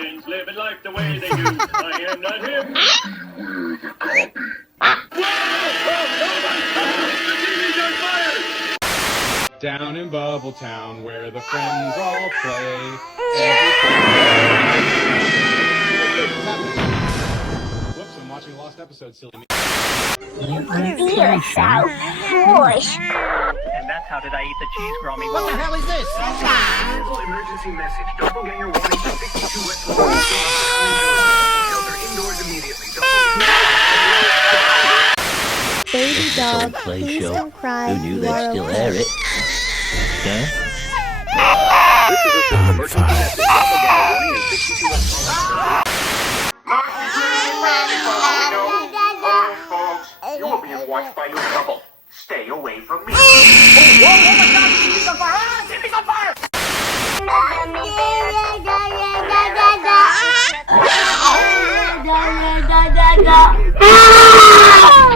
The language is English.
Puritans living life the way they do. I am not him. We're the copy. Whoa! Oh my God! The TV's on fire! Down in Bubble Town, where the friends all play. Whoops, I'm watching a lost episode, silly me. You're so foolish. And that's how did I eat the cheese, Grommy? What the hell is this? Emergency message. Don't forget your warning to 62 West Florida. Shelter indoors immediately. Baby dog, please don't cry. Who knew You they'd are still okay. air it? Yeah? This is a emergency message. Propaganda warning in 62 West Florida. You will be watched by your double. Stay away from me. Oh my God! TV's on fire! Ah, TV's on fire! Da da da da da.